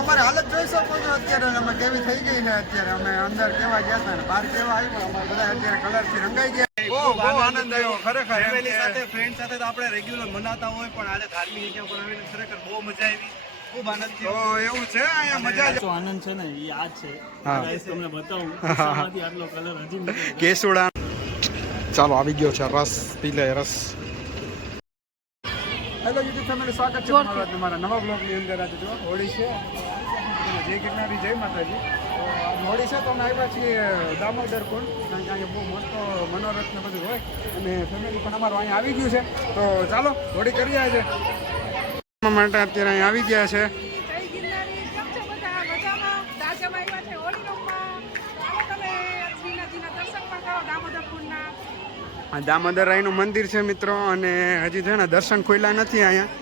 અમારી હાલત જોઈ શકો છો. અત્યારે અમે કેવી થઈ ગઈ ને અત્યારે અમે અંદર કેવા ગયા હતા ને બહાર કેવા આવ્યા અમારે બધા અત્યારે કલરથી રંગાઈ ગયા. બહુ બહુ આનંદ આવ્યો. ખરેખર ફેમિલી સાથે ફ્રેન્ડ સાથે તો આપણે રેગ્યુલર મનાતા હોય પણ આજે ધાર્મિક જગ્યા પર આવીને ખરેખર બહુ મજા આવી. ખૂબ આનંદ થયો. એવું છે અહીંયા મજા જ આનંદ છે ને એ આ છે. હા. તમને બતાવું આટલો કલર હજી કેસુડા. ચાલો આવી ગયો છે રસ પી લે રસ. હેલો યુટ્યુબ ફેમિલી સ્વાગત છે તમારું મારા નવા બ્લોગની અંદર. આજે જો હોળી છે. જય ગિરનારી જય માતાજી. તો છે તો અમે આવ્યા છીએ દામોદર કુંડ કારણ કે અહીંયા બહુ મસ્ત મનોરથ ને બધું હોય. અને ફેમિલી પણ અમારું અહીંયા આવી ગયું છે. તો ચાલો હોળી કરી છે માટે અત્યારે અહીંયા આવી ગયા છે. જય ગિરનારી કેમ છો બધા? મજામાં? દાજમ આવ્યા છે હોળી રમવા. ચાલો તમે શ્રીનાથજીના દર્શન પણ કરો દામોદર રાયનું મંદિર છે મિત્રો અને હજી છે ને દર્શન ખુલ્લા નથી અહીંયા.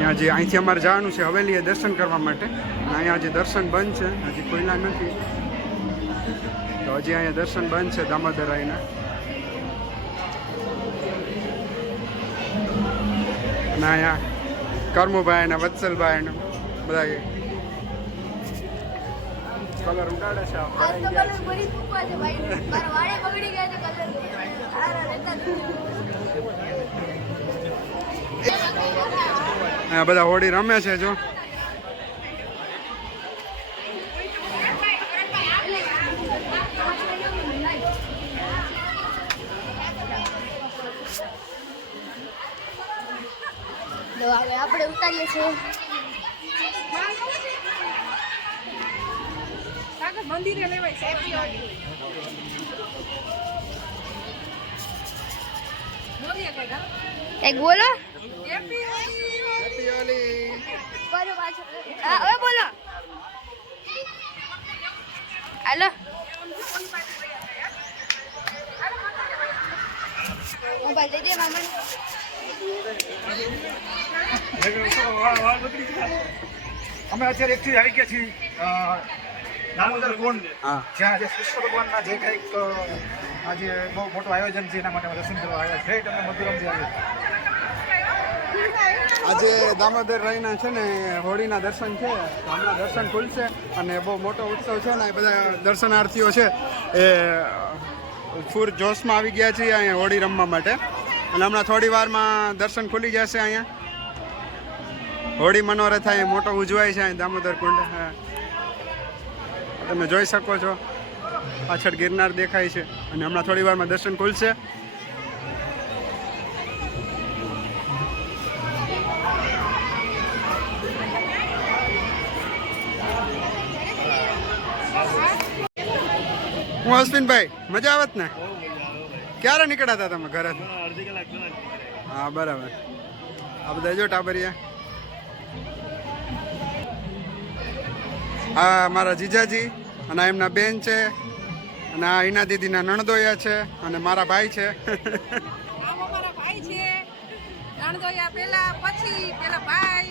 અહીંયા જે અહીંથી અમારે જવાનું છે હવેલીએ દર્શન કરવા માટે. અહીંયા હજી દર્શન બંધ છે હજી ખુલ્લા નથી. તો હજી અહીંયા દર્શન બંધ છે દામોદરાયના અને અહીંયા કર્મુભાઈ ને વત્સલભાઈ ને બધા કલર ઉડાડે છે કલર બધા હોડી રમે છે જો. આપણે ઉતારીએ છીએ. કાકા મંદિરે લેવાય? એક બોલો? Happy હોળી બોલો પાછો હવે બોલો હાલો મોબાઈલ દે દે મામા અમે અત્યારે એકથી આવી ગયા છીએ દામોદર કુંડ જ્યાં આજે કૃષ્ણ ભગવાનના જે કંઈક આજે બહુ મોટું આયોજન છે એના માટે દર્શન કરવા આવ્યા છે તમે મધુરમથી આવ્યા આજે દામોદર રહીના છે ને, હોળીના દર્શન છે. હમણાં દર્શન ખુલશે અને બહુ મોટો ઉત્સવ છે ને, એ બધા દર્શનાર્થીઓ છે એ ફૂર જોશમાં આવી ગયા છે અહીંયા હોળી રમવા માટે. અને હમણાં થોડી વારમાં દર્શન ખુલી જશે અહીંયા. હોળી મનોરથ અહીંયા મોટો ઉજવાય છે અહીં દામોદર કુંડ. તમે જોઈ શકો છો. પાછળ ગિરનાર દેખાય છે. અને હમણાં થોડી વારમાં દર્શન ખુલશે. હું અશ્વિનભાઈ મજા આવત ને? ક્યારે નીકળ્યા હતા તમે જ. હા બરાબર. આ બધા જો ટાબરિયા. આ મારા જીજાજી અને એમના બેન છે અને આ હિના દીદીના નણદોયા છે અને મારા ભાઈ છે. ભાઈ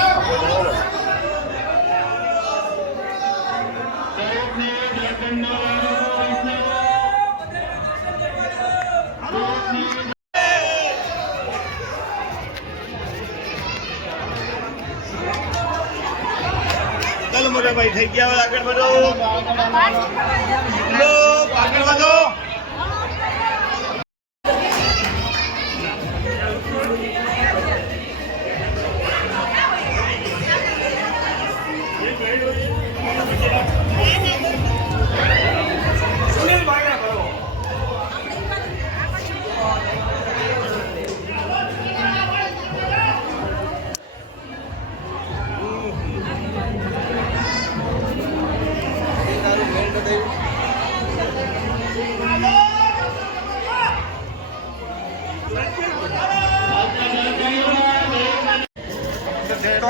ભાઈ થઈ ગયા આગળ વધો. આગળ વધો.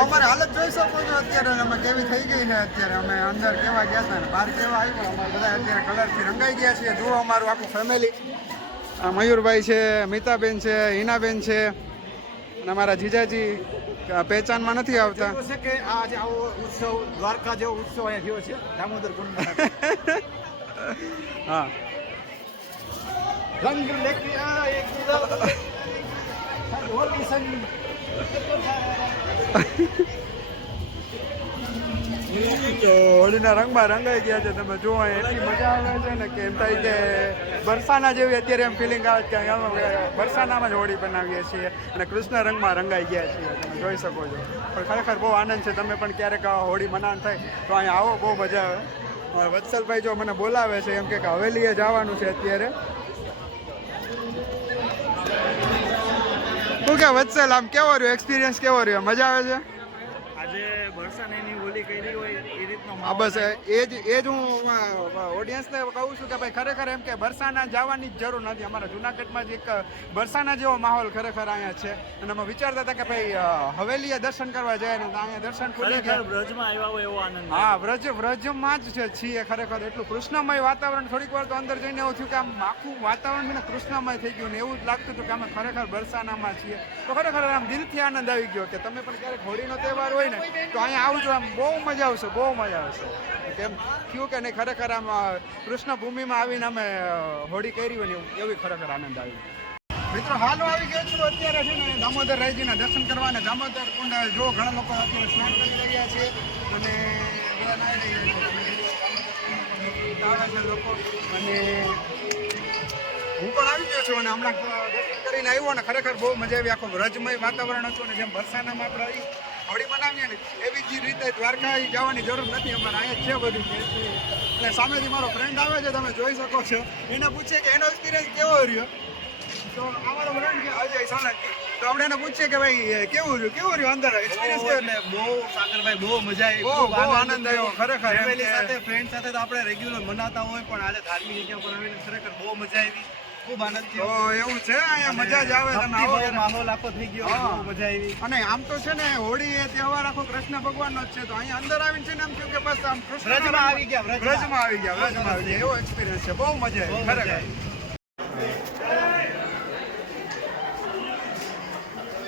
અમારે હાલત જોઈ શકો છો. અત્યારે અમે કેવી થઈ ગઈ છે. અત્યારે અમે અંદર કેવા ગયા હતા ને બહાર કેવા આવી પણ અમારે બધા અત્યારે કલરથી રંગાઈ ગયા છીએ. જુઓ અમારું આખું ફેમિલી આ મયુરભાઈ છે મિતાબેન છે હિનાબેન છે અને અમારા જીજાજી પહેચાનમાં નથી આવતા. છે કે આ જે આવો ઉત્સવ દ્વારકા જેવો ઉત્સવ અહીંયા થયો છે દામોદર કુંડ હા. રંગ લેકે આયે ગુલાલ હોલી સંગ. હોળીના રંગમાં રંગાઈ ગયા છે, તમે જુઓ એટલી મજા આવે છે ને કે એમ થાય કે બરસાના જેવી અત્યારે એમ ફિલિંગ આવે છે કે અમે બરસાનામાં જ હોળી બનાવીએ છીએ અને કૃષ્ણ રંગમાં રંગાઈ ગયા છીએ. જોઈ શકો છો. પણ ખરેખર બહુ આનંદ છે. તમે પણ ક્યારેક હોળી મનાવવાનું થાય તો અહીંયા આવો, બહુ મજા આવે. વત્સલભાઈ જો મને બોલાવે છે, એમ કે હવેલીએ જવાનું છે અત્યારે. શું કે વત્સલ આમ કેવો રહ્યો? એક્સપિરિયન્સ કેવો રહ્યો? મજા આવે છે? આજે બરસાનેની હોલી કરી હોય હા બસ એ જ એ જ હું ઓડિયન્સને કહું છું કે ભાઈ ખરેખર એમ કે બરસાના જવાની જ જરૂર નથી. અમારા જુનાગઢમાં જ એક બરસાના જેવો માહોલ ખરેખર અહીંયા છે. અને અમે વિચારતા હતા કે ભાઈ હવેલીએ દર્શન કરવા જાય ને તો અહીંયા દર્શન ખુલી ગયા. વ્રજમાં આવ્યા હોય એવો આનંદ હા વ્રજ વ્રજમાં જ છે છીએ ખરેખર. એટલું કૃષ્ણમય વાતાવરણ થોડીક વાર તો અંદર જઈને એવું થયું કે આમ આખું વાતાવરણ મને કૃષ્ણમય થઈ ગયું ને એવું જ લાગતું હતું કે અમે ખરેખર બરસાનામાં છીએ. તો ખરેખર આમ દિલથી આનંદ આવી ગયો કે તમે પણ ક્યારેક હોળીનો તહેવાર હોય ને તો અહીંયા આવજો આમ બહુ મજા આવશે બહુ મજા આવશે. કેમ થયું કે નહીં, ખરેખર આમ કૃષ્ણભૂમિમાં કૃષ્ણ ભૂમિમાં આવીને અમે હોળી કરી હોય એવી ખરેખર આનંદ આવ્યો મિત્રો, હાલ આવી ગયો છું અત્યારે છે ને, દામોદર રાયજીના દર્શન કરવા અને દામોદર કુંડ જો ઘણા લોકો અત્યારે સ્નાન કરી રહ્યા છે અને લોકો અને હું પણ આવી ગયો છું અને હમણાં દર્શન કરીને આવ્યો અને ખરેખર બહુ મજા આવી. આખો રજમય વાતાવરણ હતું અને જેમ વરસાદમાં આપણે આવી હોળી બનાવીએ ને એવી જ રીતે દ્વારકા જવાની જરૂર નથી. અમારે અહીંયા છે બધું અને સામેથી મારો ફ્રેન્ડ આવે છે તમે જોઈ શકો છો. એને પૂછીએ કે એનો એક્સપિરિયન્સ કેવો રહ્યો? તો અમારો ફ્રેન્ડ છે અજય સોલંકી તો આપણે એને પૂછીએ કે ભાઈ કેવું રહ્યું? કેવું રહ્યું અંદર? એક્સપિરિયન્સ કેવો એટલે બહુ સાગરભાઈ બહુ મજા આવી. બહુ બહુ આનંદ આવ્યો ખરેખર. ફેમિલી સાથે ફ્રેન્ડ સાથે તો આપણે રેગ્યુલર મનાતા હોય પણ આજે ધાર્મિક જગ્યા પર આવીને ખરેખર બહુ મજા આવી. એવું છે અહીંયા મજા જ આવે તમે આવો માહોલ આખો થઈ ગયો. મજા આવી. અને આમ તો છે ને હોળી એ તહેવાર આખો કૃષ્ણ ભગવાનનો જ છે તો અહીંયા અંદર આવીને છે ને આમ કે બસ આમ કૃષ્ણ આવી ગયા, વ્રજમાં. આવી ગયા વ્રજમાં આવી ગયા. એવો એક્સપિરિયન્સ છે બહુ મજા આવી ખરેખર.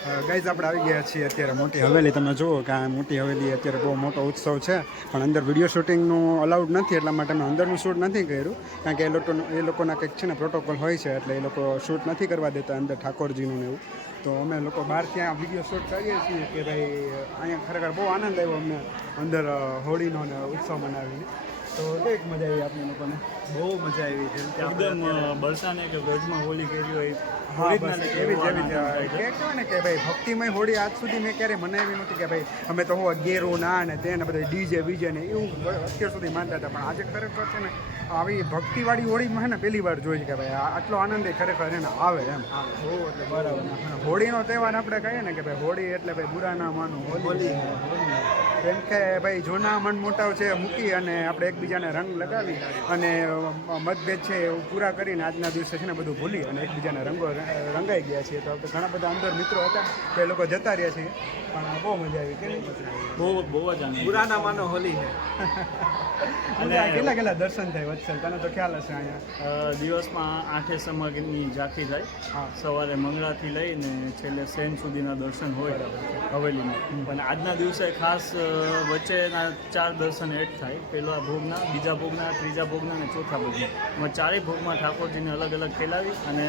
ગાઈઝ આપણે આવી ગયા છીએ અત્યારે મોટી હવેલી. તમે જુઓ કે આ મોટી હવેલી અત્યારે બહુ મોટો ઉત્સવ છે, પણ અંદર વીડિયો શૂટિંગનું અલાઉડ નથી, એટલા માટે મેં અંદરનું શૂટ નથી કર્યું. કારણ કે એ લોકોનું, એ લોકોના કંઈક છે ને પ્રોટોકોલ હોય છે, એટલે એ લોકો શૂટ નથી કરવા દેતા અંદર ઠાકોરજીનું એવું. તો અમે લોકો બહાર ત્યાં વીડિયો શૂટ કરીએ છીએ કે ભાઈ, અહીંયા ખરેખર બહુ આનંદ આવ્યો અમને અંદર હોળીનો ને ઉત્સવ મનાવીને. તો એક મજા આવી આપણે લોકોને? બહુ મજા આવી છે. એકદમ બરસાને કે વ્રજમાં હોળી કરી હોય હા બસ એવી જ એવી. કે કહેવાય ને કે ભાઈ ભક્તિમય હોળી આજ સુધી મેં ક્યારેય મનાવી નહોતી કે ભાઈ અમે તો હું ગેરું ના ને તેને બધા ડીજે બીજે ને એવું અત્યાર સુધી માનતા હતા. પણ આજે ખરેખર છે ને આવી ભક્તિવાળી હોળીમાં છે ને પહેલી વાર જોઈ કે ભાઈ આટલો આનંદ એ ખરેખર એને આવે એમ. બહુ એટલે બરાબર. હોળીનો તહેવાર આપણે કહીએ ને કે ભાઈ હોળી એટલે ભાઈ બુરા ના માનું હોલી કેમ કે ભાઈ જૂના મન મોટાવ છે મૂકી અને આપણે એકબીજાને રંગ લગાવી અને મતભેદ છે એ પૂરા કરીને આજના દિવસે છે ને બધું ભૂલી અને એકબીજાને રંગો રંગાઈ ગયા છીએ. તો આપણે ઘણા બધા અંદર મિત્રો હતા તો એ લોકો જતા રહ્યા છીએ પણ બહુ મજા આવી કે બહુ બહુ જ પુરાના માનો હોલી છે. અને કેટલા કેટલા દર્શન થાય વત્સલ તને તો ખ્યાલ હશે અહીંયા. દિવસમાં આઠે સમાગમની ઝાંખી થાય. હા. સવારે મંગળાથી લઈને છેલ્લે સેન સુધીના દર્શન હોય હવેલીમાં. પણ આજના દિવસે ખાસ વચ્ચેના ચાર દર્શન એડ થાય. પહેલા ભોગના બીજા ભોગના ત્રીજા ભોગના અને ચોથા ભોગના. એમાં ચારેય ભોગમાં ઠાકોરજીને અલગ અલગ ફેલાવી અને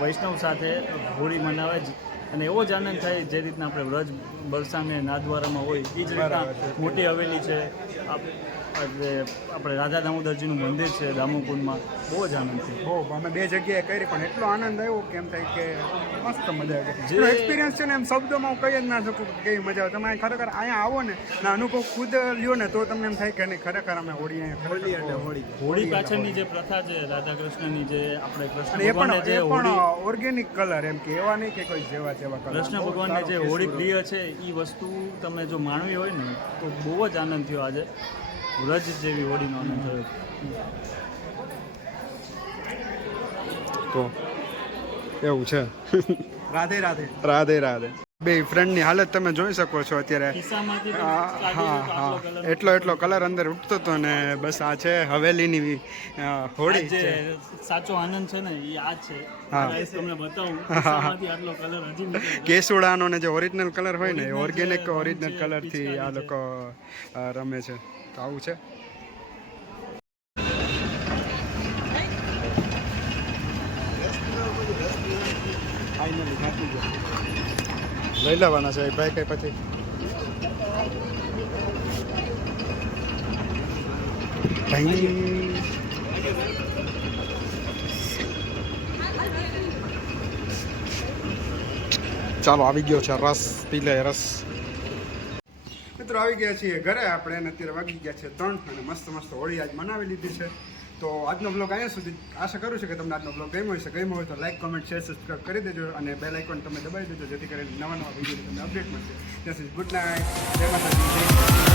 વૈષ્ણવ સાથે હોળી મનાવે જ. અને એવો જ આનંદ થાય જે રીતના આપણે વ્રજ બરસાને નાદવારામાં હોય એ જ રીતના મોટી હવેલી છે. આપણે રાધા દામોદરજીનું મંદિર છે દામોકુંડમાં. બહુ જ આનંદ છે. બહુ અમે બે જગ્યાએ કરી પણ એટલો આનંદ આવ્યો કે એમ થાય કે મસ્ત મજા આવી જે- એક્સપિરિયન્સ છે ને એમ શબ્દોમાં હું કહી જ ના શકું કે કેવી મજા આવે. તમે અહીં ખરેખર અહીંયા આવો ને ના અનુભવ ખુદ લ્યો ને તો તમને એમ થાય કે નહીં ખરેખર અમે હોળી અહીંયા હોળી એટલે હોળી. હોળી પાછળની જે પ્રથા છે રાધા કૃષ્ણની જે આપણે કૃષ્ણ એ પણ જે એ પણ ઓર્ગેનિક કલર એમ કે એવા નહીં કે કોઈ જેવા જેવા કલર કૃષ્ણ ભગવાનને જે હોળી પ્રિય છે એ વસ્તુ તમે જો માણવી હોય ને તો બહુ જ આનંદ થયો આજે. વ્રજ જેવી હોળીનો આનંદ થયો. તો એવું છે. રાધે રાધે. રાધે રાધે. બે ફ્રેન્ડની હાલત તમે જોઈ શકો છો અત્યારે. હા હા એટલો એટલો કલર અંદર ઉઠતો હતો ને બસ આ છે હવેલીની હોળી છે. સાચો આનંદ છે ને એ આ છે. હા. તમને બતાવું. આટલો કલર હજી કેસુડાનો ને જે ઓરિજિનલ કલર હોય ને ઓર્ગેનિક ઓરિજિનલ કલરથી આ લોકો રમે છે. તો આવું છે. લઈ લેવાના છે ભાઈ કઈ પછી. ભાઈ ચાલો, આવી ગયો છે રસ પી લે રસ. મિત્રો આવી ગયા છીએ ઘરે. આપણે અને અત્યારે વાગી ગયા છે ત્રણ અને મસ્ત મસ્ત હોળી આજ મનાવી લીધી છે. તો આજનો બ્લોગ અહીંયા સુધી આશા કરું છું કે તમને આજનો બ્લોગ ગમ્યો હશે. ગમ્યો હોય તો લાઇક કોમેન્ટ શેર સબસ્ક્રાઈબ કરી દેજો અને બેલ આઇકોન તમે દબાવી દેજો જેથી કરીને નવા નવા વીડિયો તમને અપડેટ મળશે. ત્યાં સુધી ગુડ નાઇટ જય માતાજી.